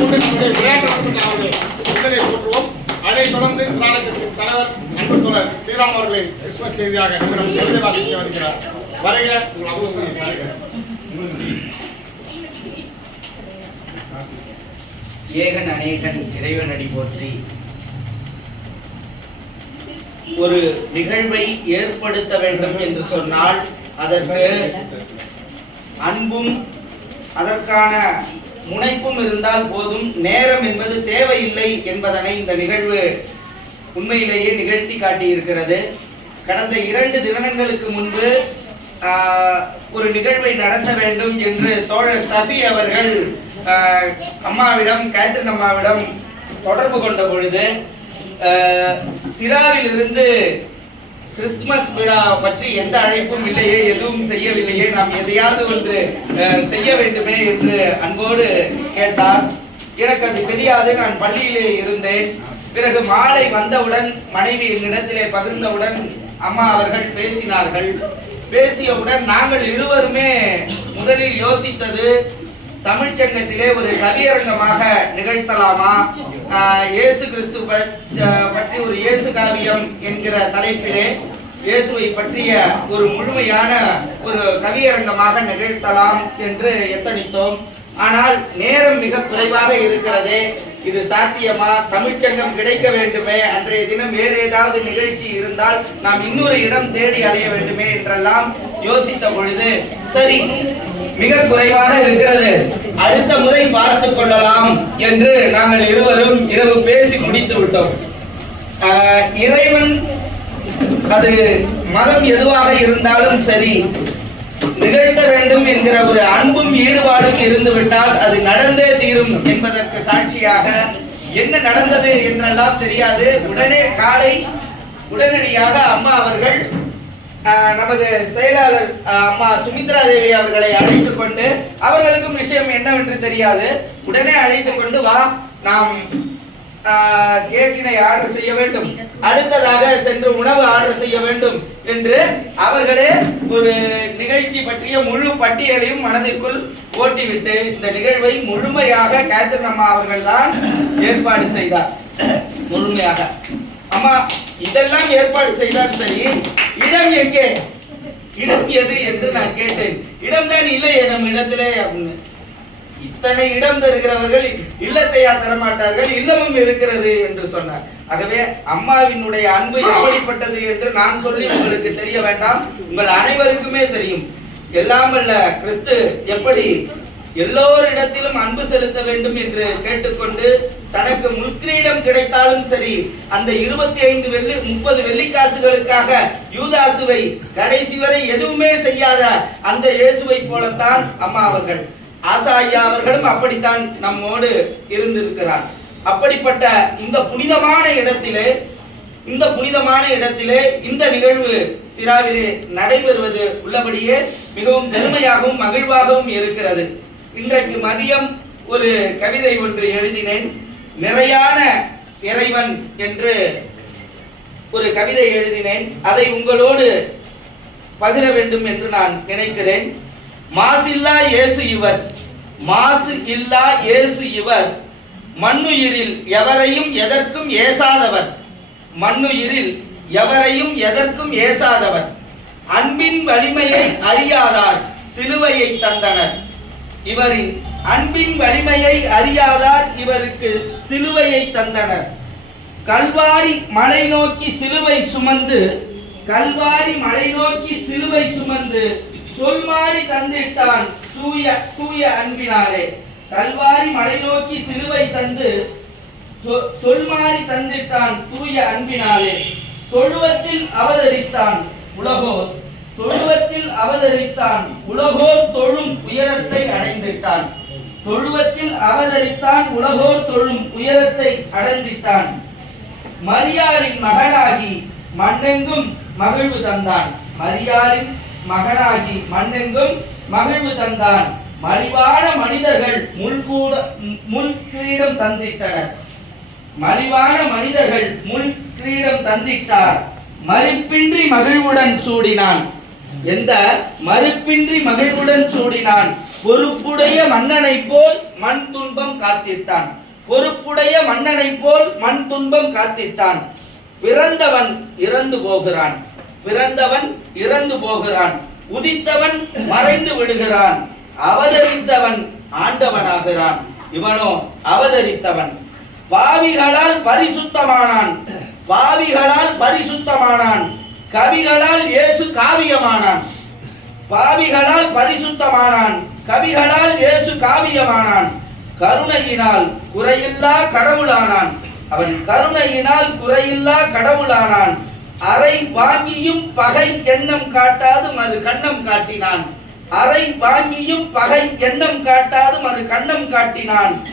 கொண்டு நம்முடைய விளையாட்டு அவர்களை போற்றுவோம். அதைத் தொடர்ந்து சிறாலயத்தின் தலைவர் அன்பு தோழர் ஸ்ரீராம் அவர்களின் கிறிஸ்துமஸ் செய்தியாக நம்மிடம் கவிதை வாசிக்க வருகிறார். வருக, உங்கள் அவசரம் தருக. ஏகன் அநேகன் இறைவன் அடி போற்றி. ஒரு நிகழ்வை ஏற்படுத்த வேண்டும் என்று சொன்னால் அதற்கு அன்பும் அதற்கான முனைப்பும் இருந்தால் போதும். நேரம் என்பது தேவையில்லை என்பதனை இந்த நிகழ்வு உண்மையிலேயே நிகழ்த்தி காட்டியிருக்கிறது. கடந்த 2 தினங்களுக்கு முன்பு ஒரு நிகழ்வை நடத்த வேண்டும் என்று தோழர் சஃபி அவர்கள் அம்மாவிடம், கேத்ரின் அம்மாவிடம் தொடர்பு கொண்ட பொழுது சிராவில் இருந்து கிறிஸ்துமஸ் விழா பற்றி எந்த அழைப்பும் இல்லையே, எதுவும் செய்யவில்லையே, நாம் எதையாவது ஒன்று செய்ய வேண்டுமே என்று அன்போடு கேட்டார். எனக்கு அது தெரியாது, நான் பள்ளியிலே இருந்தேன். பிறகு மாலை வந்தவுடன் மனைவி என்னிடத்திலே பகிர்ந்தவுடன் அம்மா அவர்கள் பேசினார்கள். பேசியவுடன் நாங்கள் இருவருமே முதலில் யோசித்தது, தமிழ்ச்சங்கத்திலே ஒரு கவியரங்கமாக நிகழ்த்தலாமா, இயேசு கிறிஸ்து பற்றி ஒரு இயேசு காவியம் என்கிற தலைப்பிலே இயேசுவை பற்றிய ஒரு முழுமையான ஒரு கவியரங்கமாக நிகழ்த்தலாம் என்று எத்தனித்தோம். ஆனால் நேரம் மிக குறைவாக இருக்கிறதே, இது சாத்தியமா, தமிழ்ச்சங்கம் கிடைக்க வேண்டுமே, அன்றைய தினம் வேறு ஏதாவது நிகழ்ச்சி இருந்தால் நாம் இன்னொரு இடம் தேடி அடைய வேண்டுமே என்றெல்லாம் யோசித்த பொழுது, சரி மிக குறைவாக இருக்கிறது, அடுத்த முறை பார்த்துக் கொள்ளலாம் என்று நாங்கள் இருவரும் இரவு பேசி முடித்து விட்டோம். இறைவன், அது மதம் எதுவாக இருந்தாலும் சரி, நிகழ்த்த வேண்டும் என்கிற ஒரு அன்பும் ஈடுபாடும் இருந்துவிட்டால் அது நடந்தே தீரும் என்பதற்கு சாட்சியாக என்ன நடந்தது என்றெல்லாம் தெரியாது. உடனே காலை உடனடியாக அம்மா அவர்கள் நமது செயலாளர் அம்மா சுமித்ரா தேவி அவர்களை அழைத்துக் கொண்டு, அவர்களுக்கும் விஷயம் என்னவென்று தெரியாது, உடனே அழைத்துக் கொண்டு, வா நாம் கேக்கினை ஆர்டர் செய்ய வேண்டும், அடுத்ததாக சென்று உணவு ஆர்டர் செய்ய வேண்டும் என்று அவர்களே ஒரு நிகழ்ச்சி பற்றிய முழு பட்டியலையும் மனதிற்குள் ஓட்டிவிட்டு இந்த நிகழ்வை முழுமையாக கேத்ரின் அம்மா அவர்கள் தான் ஏற்பாடு செய்தார். முழுமையாக அம்மா இதெல்லாம் ஏற்பாடு செய்தார். சரி, இடம் எங்கே, இடம் எது என்று நான் கேட்டேன். இடம்தான் இல்லையே நம் இடத்திலே அப்படின்னு. இத்தனை இடம் தருகிறவர்கள் இல்லத்தையா தரமாட்டார்கள், இல்லமும் இருக்கிறது என்று சொன்னார். ஆகவே அம்மாவினுடைய அன்பு எப்படிப்பட்டது என்று நான் சொல்லி உங்களுக்கு தெரிய வேண்டாம், உங்கள் அனைவருக்குமே தெரியும். எல்லாம் வல்ல கிறிஸ்து எப்படி எல்லோரிடத்திலும் அன்பு செலுத்த வேண்டும் என்று கேட்டுக்கொண்டு தனக்கு முள்கிரீடம் கிடைத்தாலும் சரி, அந்த 25 30 வெள்ளிக்காசுகளுக்காக யூதாசுவை கடைசி வரை எதுவுமே செய்யாத அந்த இயேசுவை போலத்தான் அம்மா அவர்கள், ஆசா ஐயா அவர்களும் அப்படித்தான் நம்மோடு இருந்திருக்கிறார். அப்படிப்பட்ட இந்த புனிதமான இடத்திலே இந்த நிகழ்வு சிராவிலே நடைபெறுவது உள்ளபடியே மிகவும் பெருமையாகவும் மகிழ்வாகவும் இருக்கிறது. இன்றைக்கு மதியம் ஒரு கவிதை ஒன்று எழுதினேன். நிறையான இறைவன் என்று ஒரு கவிதை எழுதினேன். அதை உங்களோடு பகிர வேண்டும் என்று நான் நினைக்கிறேன். மாசில்லா இயேசு இவர், மாசு இல்லா இயேசு இவர், மண்ணுயிரில் எவரையும் எதற்கும் ஏசாதவர், மண்ணுயிரில் எவரையும் எதற்கும் ஏசாதவர், அன்பின் வலிமையை அறியாதார் சிலுவையை தந்தனர், இவரின் அன்பின் வலிமையை அறியாதார் இவருக்கு சிலுவையை தந்தனர், கல்வாரி மலை நோக்கி சிலுவை சுமந்து, கல்வாரி மலை நோக்கி சிலுவை சுமந்து சொல்மாறி தந்திட்டான் தூய அன்பினாலே, கல்வாரி மலை நோக்கி சிலுவை தந்து சொல்மாறி தந்திட்டான் தூய அன்பினாலே, தொழுவத்தில் அவதரித்தான் உலகோர், தொழுவத்தில் அவதரித்தான் உலகோர் தொழும் உயரத்தை அடைந்திட்டான், தொழுவத்தில் அவதரித்தான் உலகோர் தொழும் உயரத்தை அடைந்திட்டான், மரியாளின் மகனாகி மண்ணெங்கும் மகிழ்வு தந்தான், மரியாளின் மகனாகி மண்ணெங்கும் மகிழ்வு தந்தான், மலிவான மனிதர்கள் முள்கிரீடம் தந்திட்டனர், மலிவான மனிதர்கள் முள்கிரீடம் தந்திட்டார், மறிப்பின்றி மகிழ்வுடன் சூடினான், எந்த மறுப்பின்றி மகிழ்வுடன் சூடினான் பொறுப்புடைய மன்னனை போல் மண் துன்பம் காத்திட்டான். பொறுப்புடைய மன்னனை போல் மண் துன்பம் காத்திட்டான். பிறந்தவன் இறந்து போகிறான். பிறந்தவன் இறந்து போகிறான். உதித்தவன் மறைந்து விடுகிறான். அவதரித்தவன் ஆண்டவனாகிறான். இவனோ அவதரித்தவன். பாவிகளால் பரிசுத்தமானான். பாவிகளால் பரிசுத்தமானான். கவிகளால் இயேசு காவியமானான். பாவிகளால் பரிசுத்தமானான். கவிகளால் இயேசு காவியமானான். கருணையினால் குறையில்லா கடவுளானான். அவன் கருணையினால் குறையில்லா கடவுளானான். அறை வாங்கியும் பகை எண்ணம் காட்டாது மறு கண்ணம் காட்டினான். அறை வாங்கியும் பகை எண்ணம் காட்டாது மறு கண்ணம் காட்டினான்.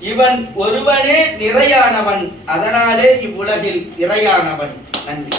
இவன் ஒருவனே நிறையானவன், அதனாலே இவ்வுலகில் இறையானவன். நன்றி.